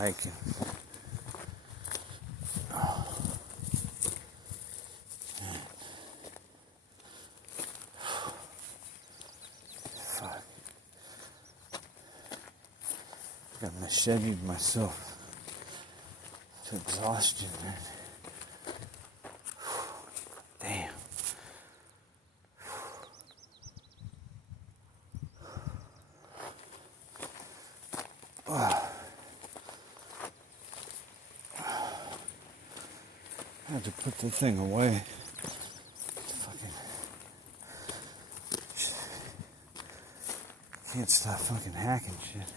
hiking. Fuck. Got macheted myself to exhaustion, man. Damn. I had to put the thing away. Fucking can't stop fucking hacking shit.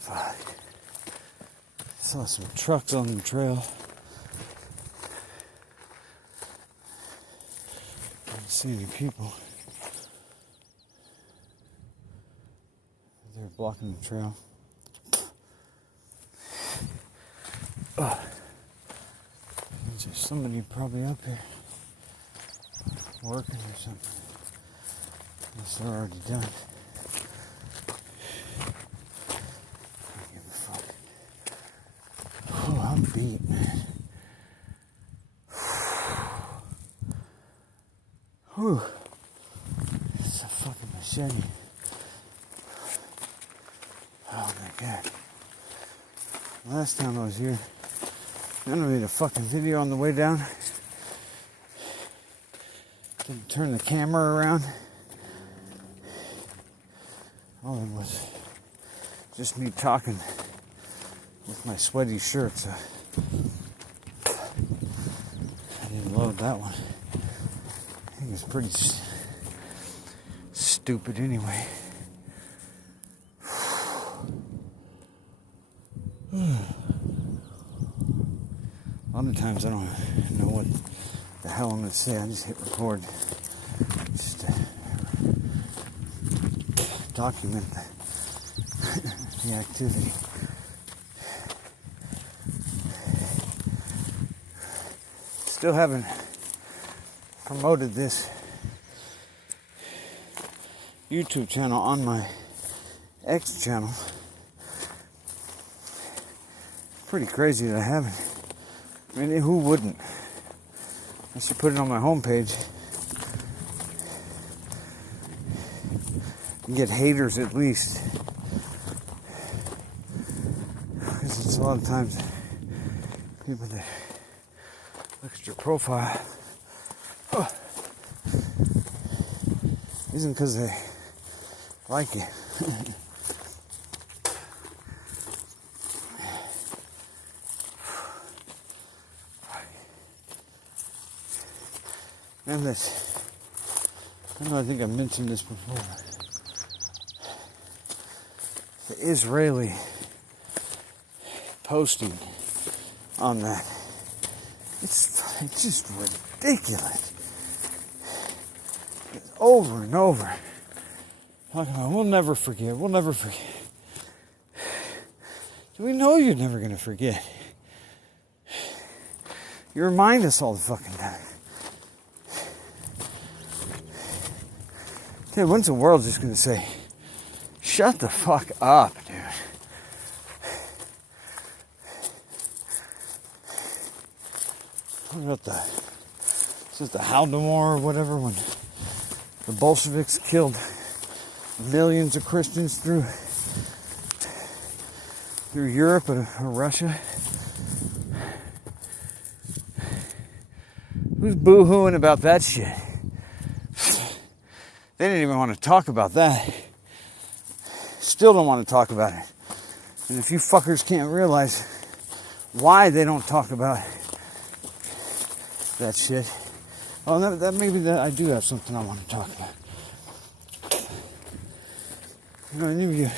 Fuck. Saw some trucks on the trail. Didn't see any people. They're blocking the trail. There's just somebody probably up here working or something. Unless they're already done. I don't give a fuck. Oh, I'm beat, man. Whew. It's a fucking machete. Oh my god. Last time I was here, I made a fucking video on the way down. Didn't turn the camera around. All it was just me talking with my sweaty shirt. So I didn't load that one. I think it was pretty stupid anyway. Other times I don't know what the hell I'm going to say. I just hit record. Just to document the activity. Still haven't promoted this YouTube channel on my X channel. Pretty crazy that I haven't. I mean, who wouldn't? I should put it on my homepage. And get haters at least. Because it's a lot of times people that look at your profile isn't because they like it. And this, I think I mentioned this before. The Israeli posting on that. It's just ridiculous. It's over and over. Talking about, we'll never forget. Do we know you're never going to forget? You remind us all the fucking time. Dude, when's the world just going to say, shut the fuck up, dude? What about the Holodomor or whatever, when the Bolsheviks killed millions of Christians through Europe or Russia? Who's boo-hooing about that shit? They didn't even want to talk about that. Still don't want to talk about it. And if you fuckers can't realize why they don't talk about that shit, well, that maybe that I do have something I want to talk about. You know, any of you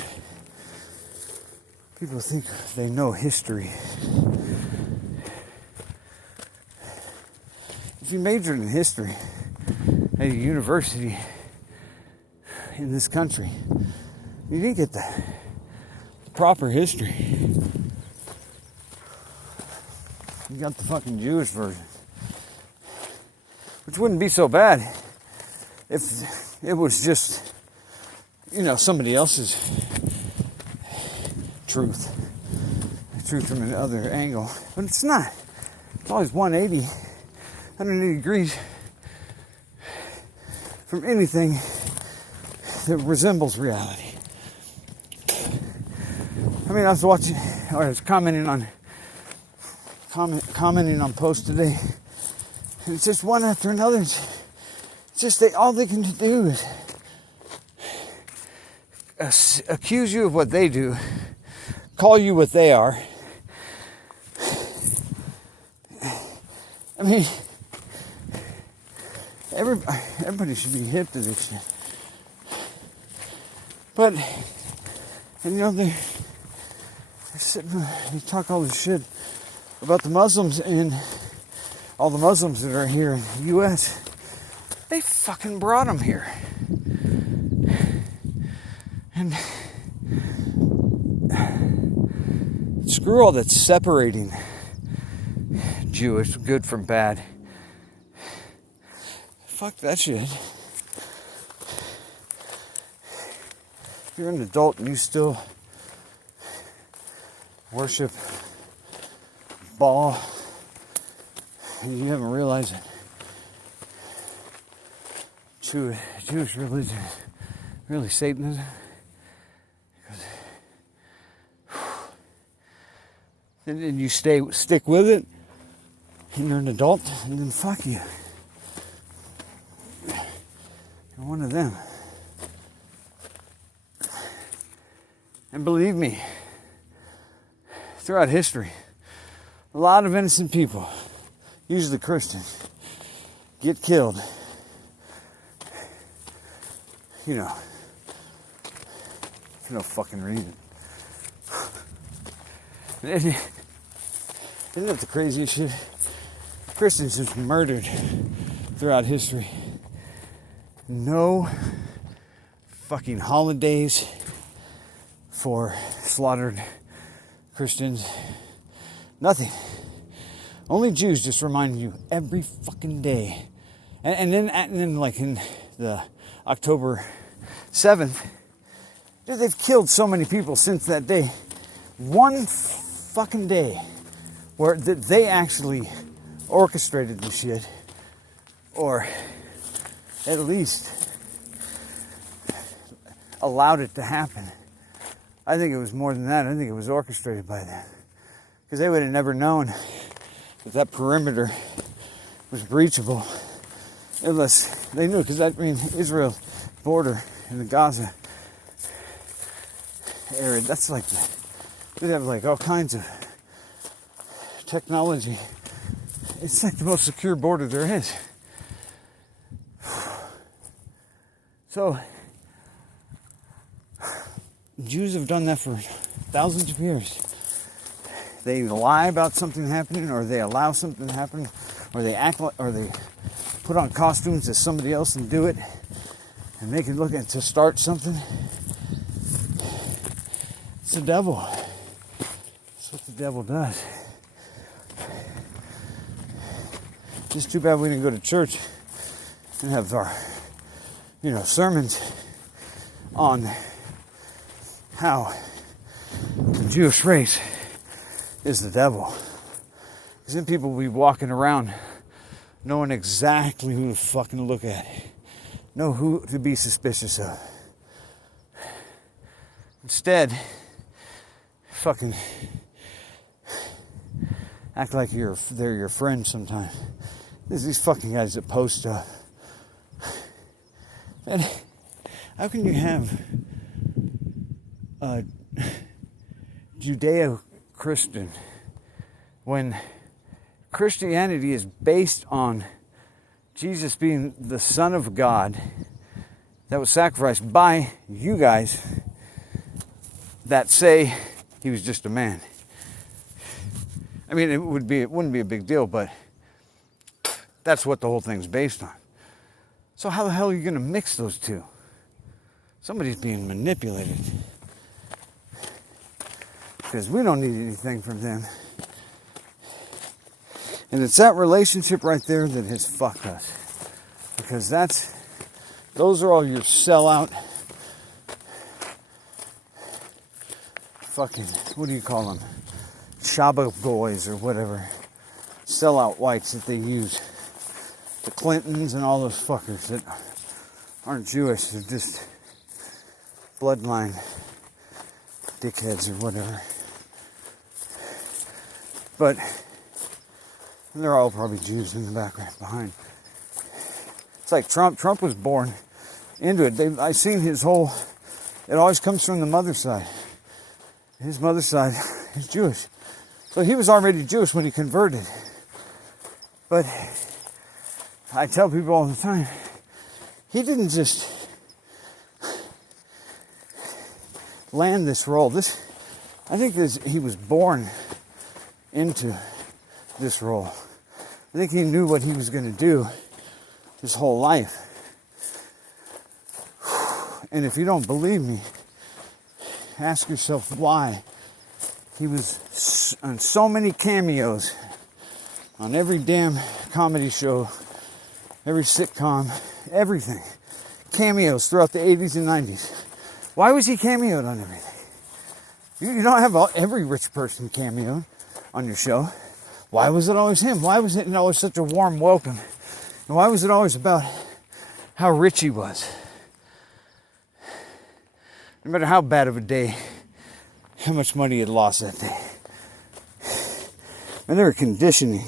people think they know history. If you majored in history at a university in this country, you didn't get the proper history. You got the fucking Jewish version, which wouldn't be so bad if it was just somebody else's truth from another angle, but it's not. It's always 180 degrees from anything that resembles reality. I mean, I was watching, or I was commenting on posts today, and it's just one after another. It's just all they can do is accuse you of what they do, call you what they are. I mean, everybody should be hip to this shit. But, they're sitting, they talk all this shit about the Muslims, and all the Muslims that are here in the U.S., they fucking brought them here. And screw all that separating Jewish, good from bad. Fuck that shit. If you're an adult and you still worship Baal and you haven't realized it, Jewish religion is really Satanism. And you stick with it, and you're an adult, and then fuck you. You're one of them. And believe me, throughout history, a lot of innocent people, usually Christians, get killed. For no fucking reason. Isn't that the craziest shit? Christians just murdered throughout history. No fucking holidays for slaughtered Christians. Nothing. Only Jews just remind you every fucking day. And then like in the October 7th, they've killed so many people since that day. One fucking day where they actually orchestrated the shit, or at least allowed it to happen. I think it was more than that. I think it was orchestrated by them, because they would have never known that perimeter was breachable unless they knew, because Israel border in the Gaza area, that's like they have like all kinds of technology. It's like the most secure border there is. So Jews have done that for thousands of years. They lie about something happening, or they allow something to happen, or they act like, or they put on costumes as somebody else and do it, and make it look to start something. It's the devil. That's what the devil does. Just too bad we didn't go to church and have our, sermons on how the Jewish race is the devil. Because then people will be walking around knowing exactly who to fucking look at, know who to be suspicious of. Instead, fucking act like they're your friend sometimes. There's these fucking guys that post stuff. And how can you have a Judeo-Christian when Christianity is based on Jesus being the Son of God that was sacrificed by you guys that say he was just a man? I mean, it wouldn't be a big deal, but that's what the whole thing's based on. So how the hell are you going to mix those two? Somebody's being manipulated. Because we don't need anything from them. And it's that relationship right there that has fucked us. Because those are all your sellout fucking, what do you call them? Shaba boys or whatever. Sellout whites that they use. The Clintons and all those fuckers that aren't Jewish. They're just bloodline dickheads or whatever. But they're all probably Jews in the background behind. It's like Trump. Trump was born into it. I seen his whole, it always comes from the mother's side. His mother's side is Jewish. So he was already Jewish when he converted. But I tell people all the time, he didn't just land this role. I think he was born into this role. I think he knew what he was going to do his whole life. And if you don't believe me, ask yourself why he was on so many cameos on every damn comedy show, every sitcom, everything. Cameos throughout the 80s and 90s. Why was he cameoed on everything? You don't have every rich person cameoed on your show. Why was it always him? Why was it always such a warm welcome? And why was it always about how rich he was? No matter how bad of a day, how much money he had lost that day. And they were conditioning.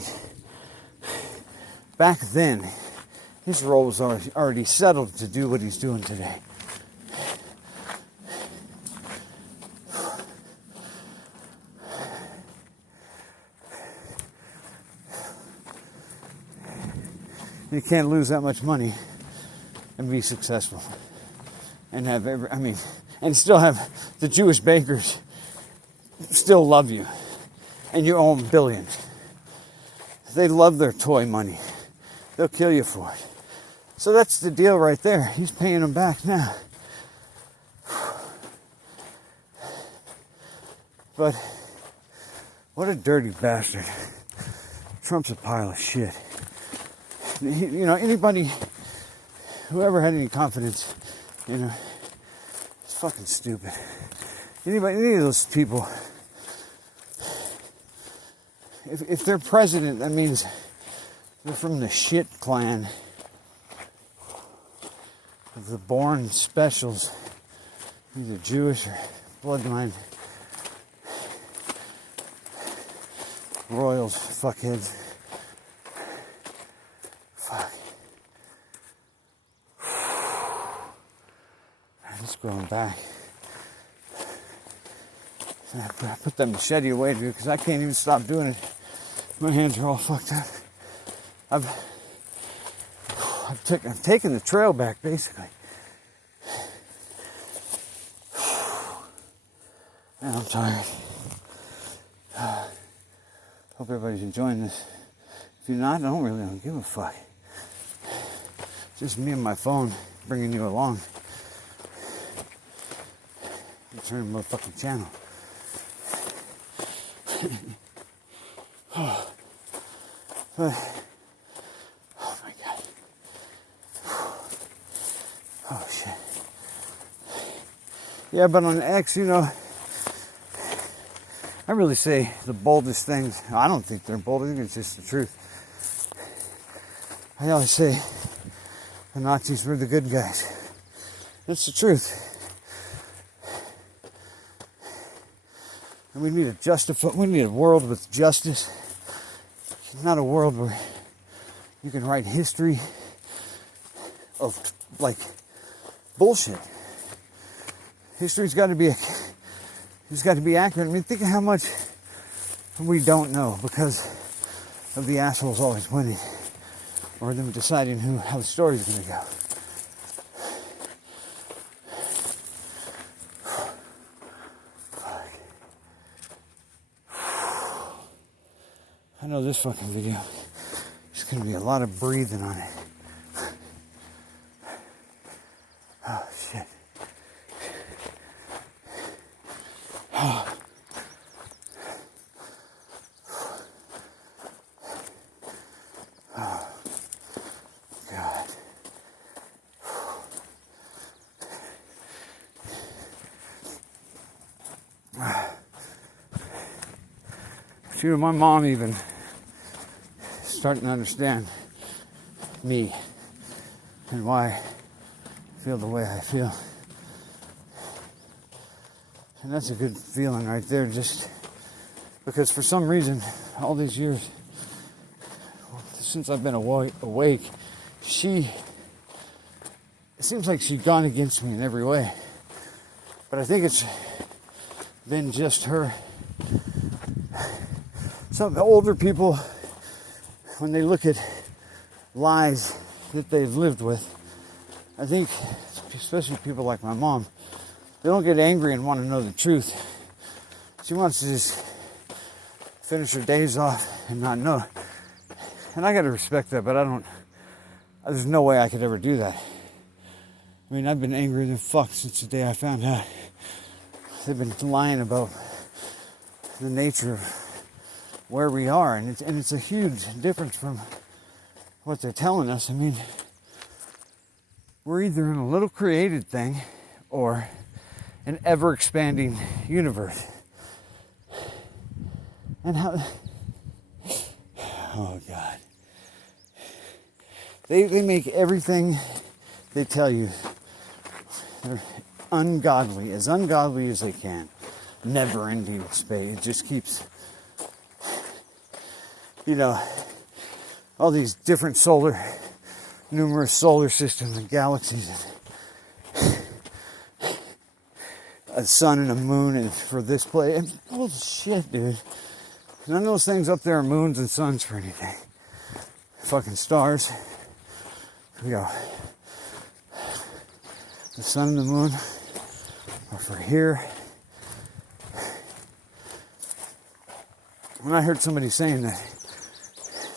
Back then, his role was already settled to do what he's doing today. You can't lose that much money and be successful. And have and still have the Jewish bankers still love you. And you own billions. They love their toy money. They'll kill you for it. So that's the deal right there. He's paying them back now. But what a dirty bastard. Trump's a pile of shit. Anybody who ever had any confidence in him, it's fucking stupid. Any of those people, if they're president, that means they're from the shit clan of the born specials, either Jewish or bloodline royals, fuckheads. Fuck. I'm just going back. I put that machete away, dude, because I can't even stop doing it. My hands are all fucked up. I've taken the trail back, basically. Man, I'm tired. Hope everybody's enjoying this. If you're not, I don't give a fuck. Just me and my phone bringing you along. Turn the motherfucking channel. But, oh my God. Oh shit. Yeah, but on X, I really say the boldest things. I don't think they're bold. I think it's just the truth. I always say the Nazis were the good guys. That's the truth. And we need a world with justice. Not a world where you can write history of bullshit. History's got to be accurate. I mean, think of how much we don't know because of the assholes always winning, or them deciding how the story's going to go. I know this fucking video is going to be a lot of breathing on it. Oh, shit. Oh. Oh. God. my mom even starting to understand me and why I feel the way I feel. And that's a good feeling right there, just because for some reason, all these years, since I've been awake, it seems like she's gone against me in every way. But I think it's been just her. Some of the older people, when they look at lies that they've lived with, I think, especially people like my mom, they don't get angry and want to know the truth. She wants to just finish her days off and not know. And I got to respect that, but there's no way I could ever do that. I mean, I've been angry than fuck since the day I found out. They've been lying about the nature of where we are, and it's a huge difference from what they're telling us. I mean, we're either in a little created thing or an ever-expanding universe. And how... Oh, God. They make everything they tell you, they're ungodly as they can. Never-ending space. It just keeps... You know, all these different numerous solar systems and galaxies, and a sun and a moon, and for this place, and bullshit, dude. None of those things up there are moons and suns for anything. Fucking stars. You know, the sun and the moon are for here. When I heard somebody saying that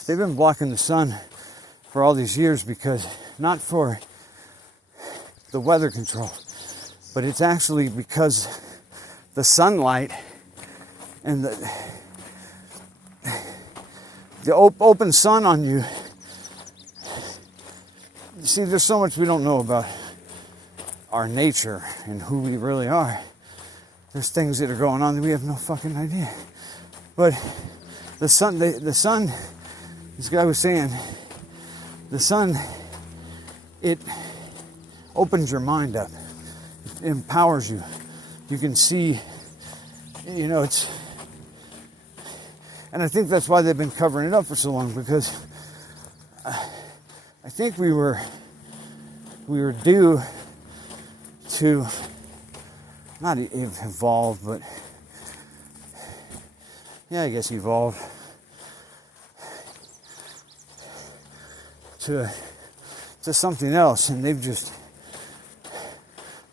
they've been blocking the sun for all these years because, not for the weather control, but it's actually because the sunlight and the open sun on you. You see, there's so much we don't know about our nature and who we really are. There's things that are going on that we have no fucking idea. But the sun, this guy was saying, the sun, it opens your mind up. It empowers you. You can see, you know, it's... And I think that's why they've been covering it up for so long, because I think we were due to not evolve, but yeah, I guess evolve to something else, and they've just,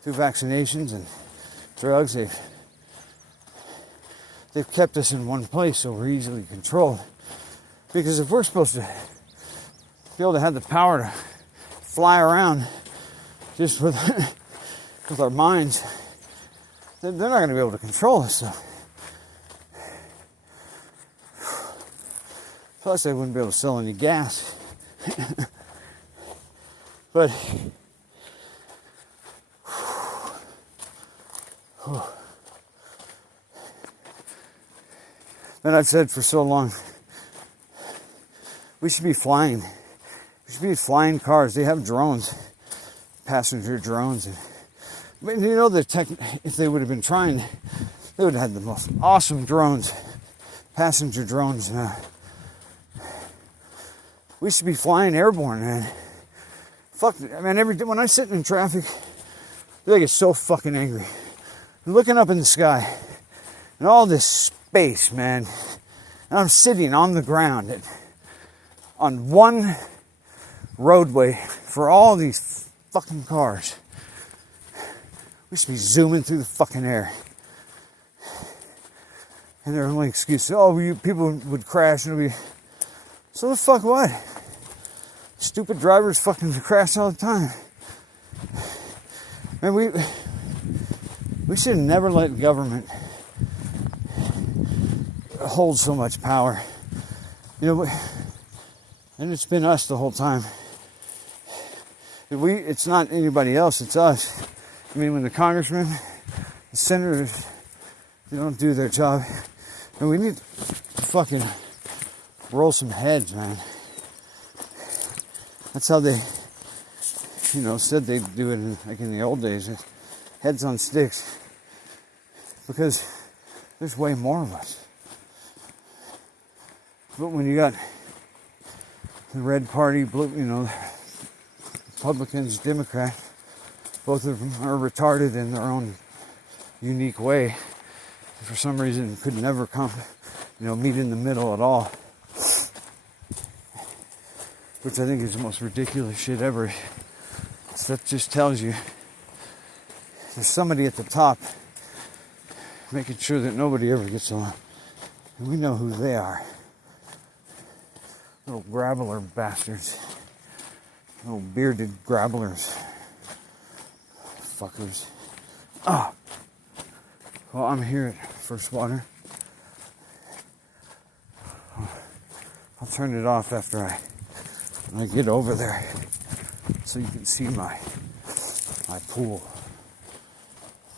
through vaccinations and drugs, they've kept us in one place so we're easily controlled. Because if we're supposed to be able to have the power to fly around just with our minds, then they're not going to be able to control us. So. Plus, they wouldn't be able to sell any gas. But then I've said for so long, we should be flying. We should be flying cars. They have drones, passenger drones. And, I mean, you know, if they would have been trying, they would have had the most awesome drones, passenger drones. We should be flying airborne, man. Fuck, I mean, when I sit in traffic, I get so fucking angry. I'm looking up in the sky, and all this space, man. And I'm sitting on the ground on one roadway for all these fucking cars. We should be zooming through the fucking air. And their only excuse, people would crash and it'll be... So the fuck what? Stupid drivers fucking crash all the time. Man, we should never let government hold so much power. You know, and it's been us the whole time. It's not anybody else, it's us. I mean, when the congressmen, the senators, they don't do their job. And we need to fucking roll some heads, man. That's how they, said they'd do it in the old days. Heads on sticks. Because there's way more of us. But when you got the red party, blue, Republicans, Democrats, both of them are retarded in their own unique way. For some reason, could never come, meet in the middle at all. Which I think is the most ridiculous shit ever. So that just tells you there's somebody at the top making sure that nobody ever gets along. And we know who they are. Little grabbler bastards. Little bearded grabblers. Fuckers. Oh. Well, I'm here at First Water. I'll turn it off after I get over there so you can see my pool.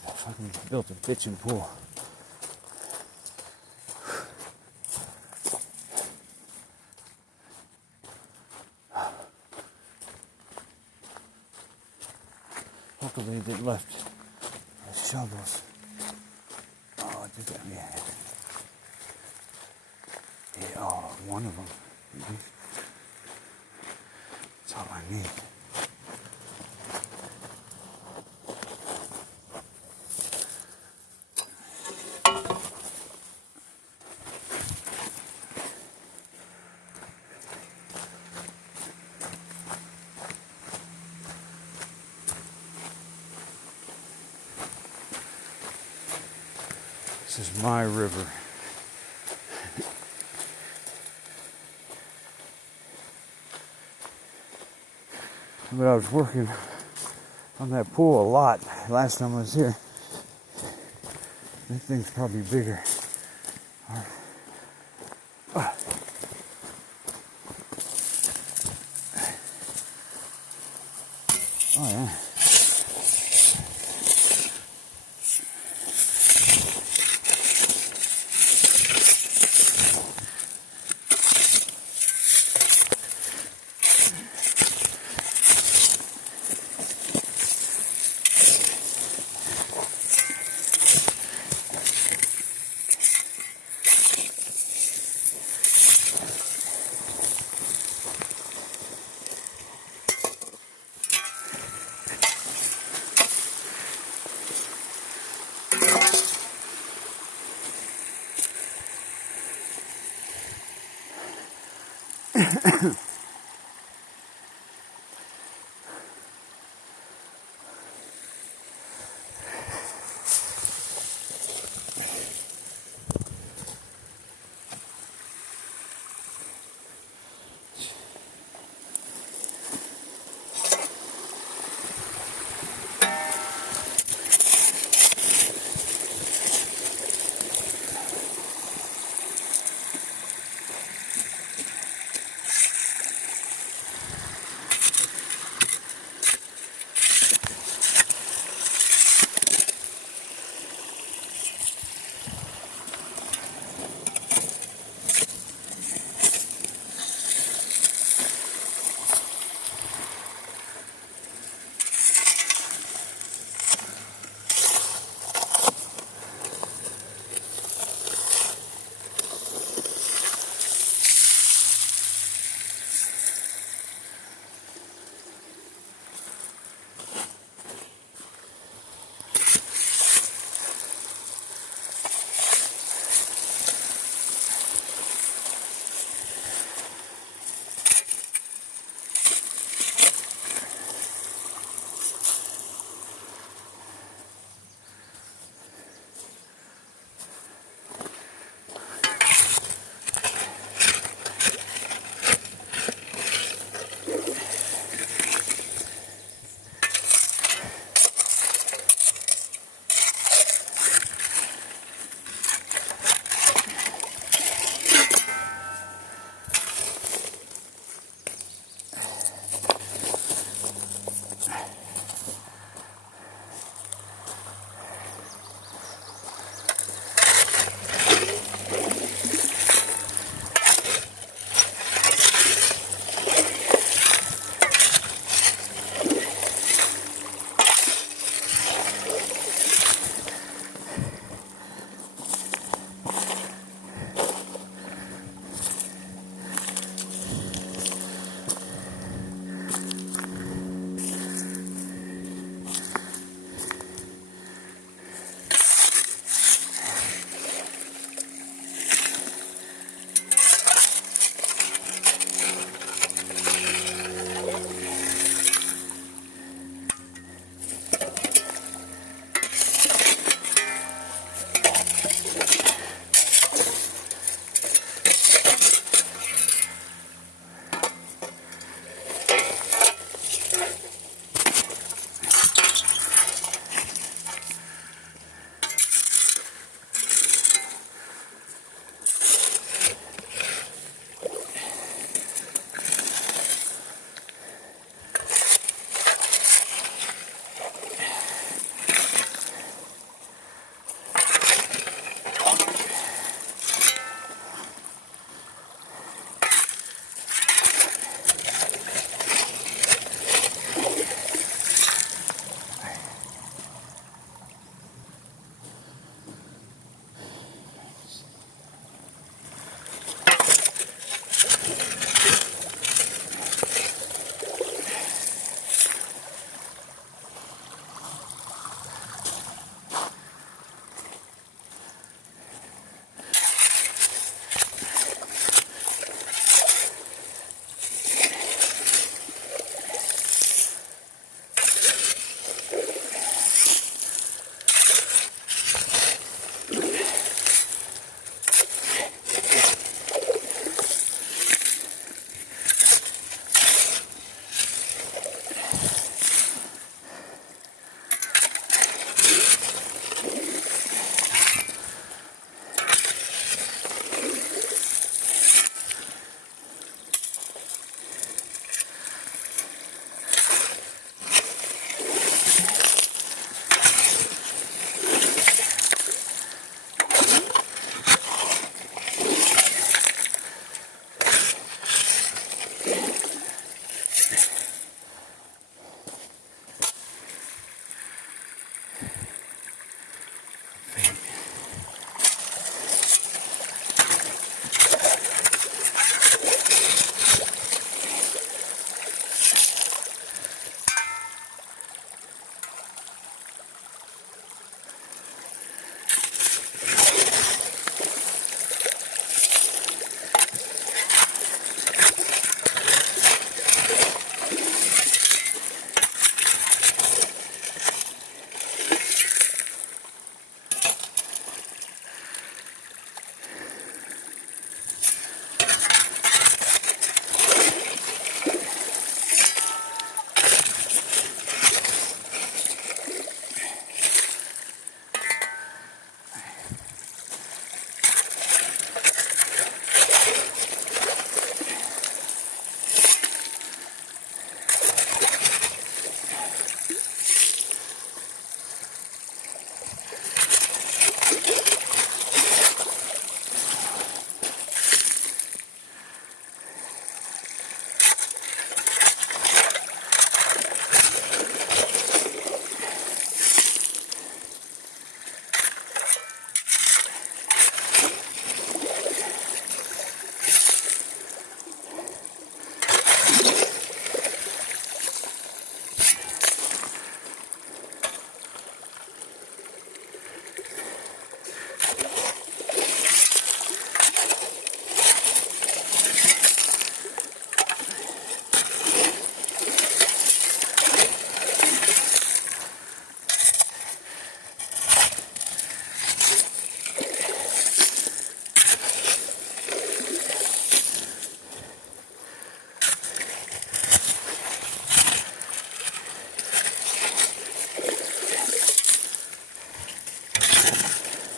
I fucking built a bitchin' pool. Luckily they left the shovels. Oh, did that? Yeah, one of them. That's all I need. This is my river. But I was working on that pool a lot last time I was here. That thing's probably bigger. Oh yeah.